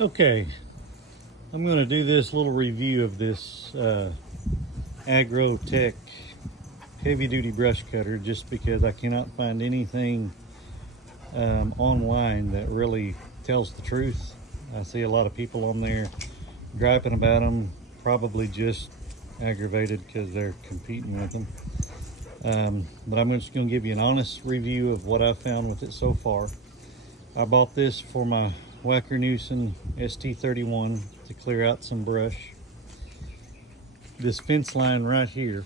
Okay, I'm going to do this little review of this agrotk heavy duty brush cutter just because I cannot find anything online that really tells the truth. I see a lot of people on there griping about them, probably just aggravated because they're competing with them. But I'm just going to give you an honest review of what I've found with it so far. I bought this for my Wacker-Neuson ST31 to clear out some brush. This fence line right here,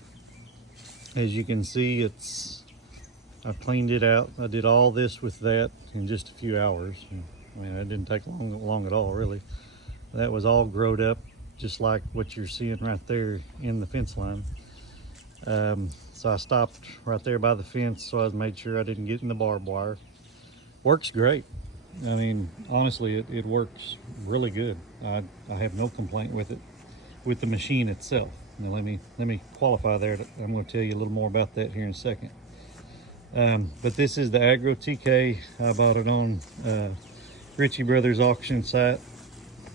as you can see, I cleaned it out. I did all this with that in just a few hours. I mean, it didn't take long at all, really. That was all growed up, just like what you're seeing right there in the fence line. So I stopped right there by the fence, so I made sure I didn't get in the barbed wire. Works great. I mean, honestly, it works really good. I have no complaint with it, with the machine itself. Now let me qualify there. I'm going to tell you a little more about that here in a second. But this is the agrotk. I bought it on Ritchie Brothers auction site.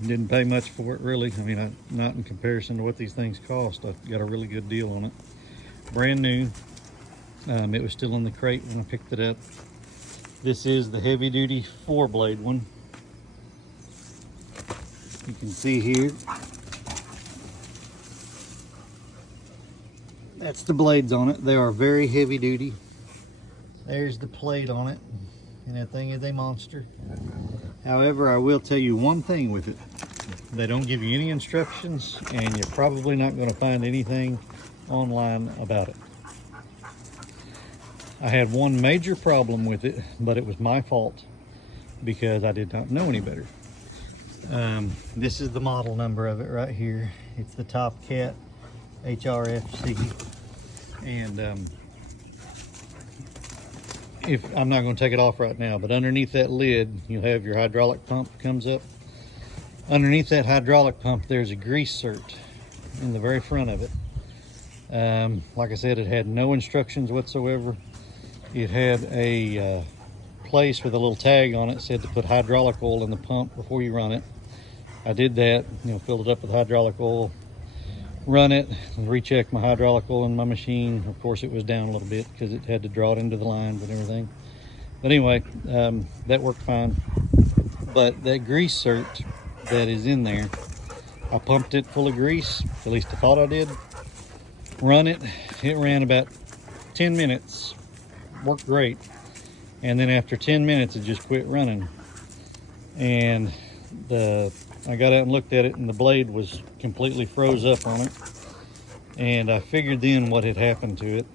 Didn't pay much for it, really. I mean, not in comparison to what these things cost. I got a really good deal on it. Brand new. It was still in the crate when I picked it up. This is the heavy duty 4-blade one. You can see here, that's the blades on it. They are very heavy duty. There's the plate on it, and that thing is a monster. However, I will tell you one thing with it. They don't give you any instructions, and you're probably not going to find anything online about it. I had one major problem with it, but it was my fault because I did not know any better. This is the model number of it right here. It's the Topcat hfrc. And I'm not going to take it off right now, but underneath that lid, you'll have your hydraulic pump comes up. Underneath that hydraulic pump, there's a grease cert in the very front of it. Like I said, it had no instructions whatsoever. It had a place with a little tag on it, said to put hydraulic oil in the pump before you run it. I did that, filled it up with hydraulic oil, run it, recheck my hydraulic oil in my machine. Of course, it was down a little bit because it had to draw it into the lines and everything. But anyway, that worked fine. But that grease cert that is in there, I pumped it full of grease, at least I thought I did. Run it, it ran about 10 minutes. Worked great, and then after 10 minutes it just quit running, and I got out and looked at it, and the blade was completely froze up on it, and I figured then what had happened to it.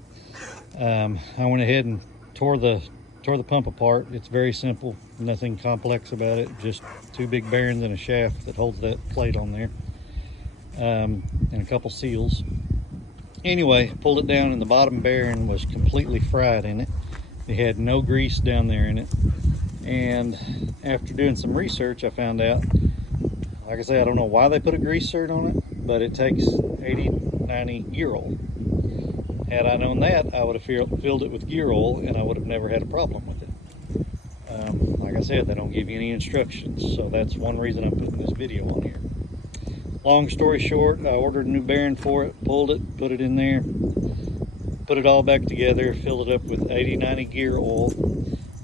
I went ahead and tore the pump apart. It's very simple, nothing complex about it, just 2 big bearings and a shaft that holds that plate on there, and a couple seals. Anyway, pulled it down, and the bottom bearing was completely fried in it. It had no grease down there in it. And after doing some research, I found out, like I say, I don't know why they put a grease cert on it, but it takes 80, 90 gear oil. Had I known that, I would have filled it with gear oil, and I would have never had a problem with it. Like I said, they don't give you any instructions, so that's one reason I'm putting this video on here. Long story short, I ordered a new bearing for it, pulled it, put it in there, put it all back together, filled it up with 80, 90 gear oil,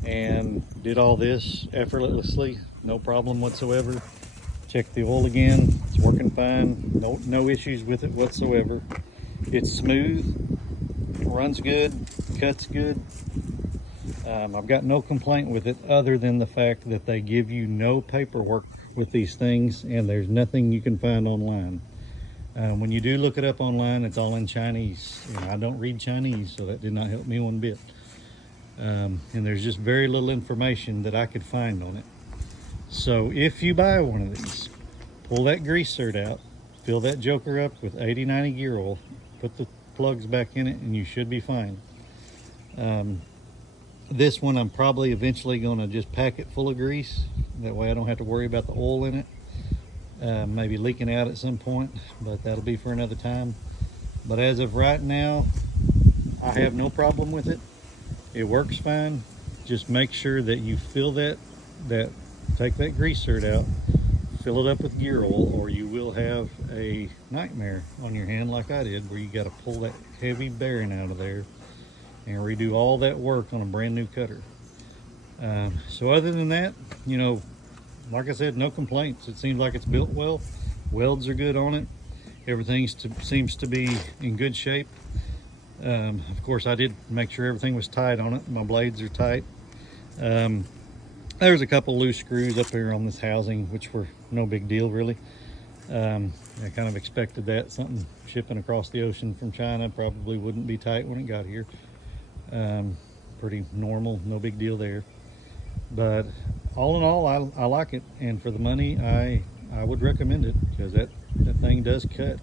and did all this effortlessly, no problem whatsoever. Checked the oil again, it's working fine, no issues with it whatsoever. It's smooth, runs good, cuts good. I've got no complaint with it other than the fact that they give you no paperwork with these things, and there's nothing you can find online. When you do look it up online, it's all in Chinese. I don't read Chinese, so that did not help me one bit. And there's just very little information that I could find on it. So if you buy one of these, pull that grease cert out, fill that joker up with 80, 90 gear oil, put the plugs back in it, and you should be fine. This one, I'm probably eventually going to just pack it full of grease. That way I don't have to worry about the oil in it. Maybe leaking out at some point, but that'll be for another time. But as of right now, I have no problem with it. It works fine. Just make sure that you fill that take that grease cert out, fill it up with gear oil, or you will have a nightmare on your hand like I did, where you got to pull that heavy bearing out of there and redo all that work on a brand new cutter. So other than that, you know, like I said, no complaints. It seems like it's built well. Welds are good on it. Everything seems to be in good shape. Of course, I did make sure everything was tight on it. My blades are tight. There's a couple loose screws up here on this housing, which were no big deal really. I kind of expected that. Something shipping across the ocean from China probably wouldn't be tight when it got here. Pretty normal, no big deal there. But all in all, I like it, and for the money, I would recommend it, because that thing does cut,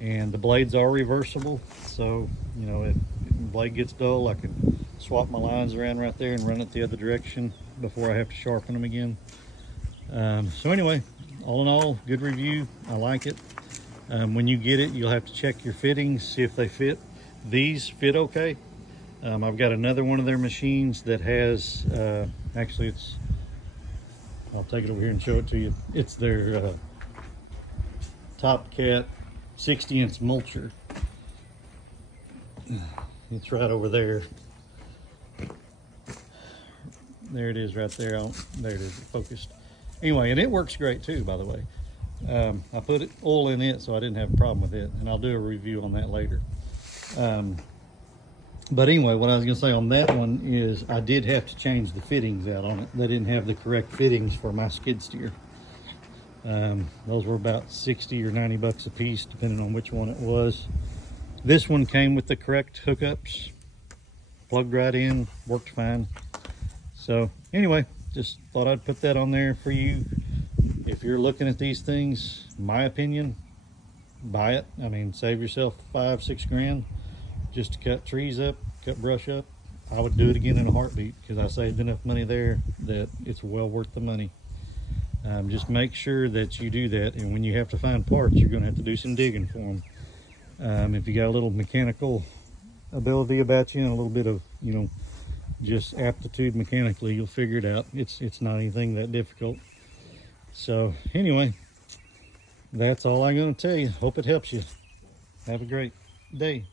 and the blades are reversible. So you know, if the blade gets dull, I can swap my lines around right there and run it the other direction before I have to sharpen them again. So anyway, all in all, good review. I like it. When you get it, you'll have to check your fittings, see if they fit. These fit okay. I've got another one of their machines that has, actually I'll take it over here and show it to you. It's their Topcat 60-inch mulcher. It's right over there. There it is right there. There it is, focused. Anyway, and it works great too, by the way. I put oil in it, so I didn't have a problem with it, and I'll do a review on that later. But anyway, what I was going to say on that one is I did have to change the fittings out on it. They didn't have the correct fittings for my skid steer. Those were about 60 or 90 bucks a piece, depending on which one it was. This one came with the correct hookups, plugged right in, worked fine. So anyway, just thought I'd put that on there for you. If you're looking at these things, my opinion, buy it. I mean, save yourself $5-6 grand just to cut trees up, cut brush up. I would do it again in a heartbeat, because I saved enough money there that it's well worth the money. Just make sure that you do that, and when you have to find parts, you're going to have to do some digging for them. If you got a little mechanical ability about you and a little bit of, you know, just aptitude mechanically, you'll figure it out. It's not anything that difficult. So anyway, that's all I'm going to tell you. Hope it helps you. Have a great day.